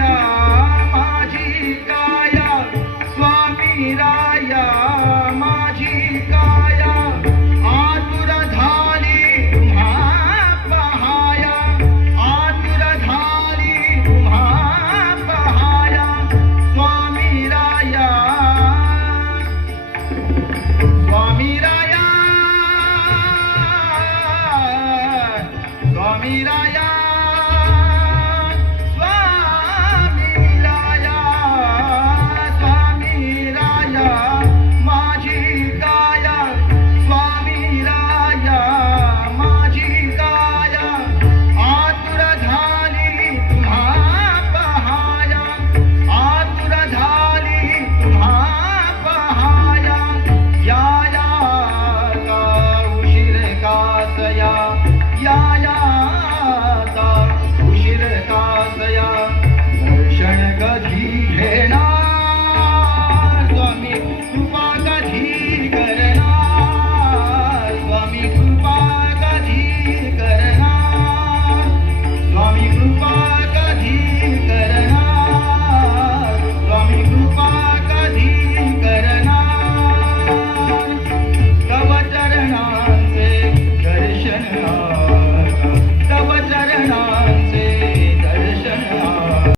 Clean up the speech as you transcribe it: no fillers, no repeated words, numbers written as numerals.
माझी काया स्वामी राया माझी काया आतुर झाली तुम्हा पहाया आतुर झाली तुम्हा पहाया स्वामी राया स्वामी राया स्वामी राया उशीर कासया दर्शन कधी घेणार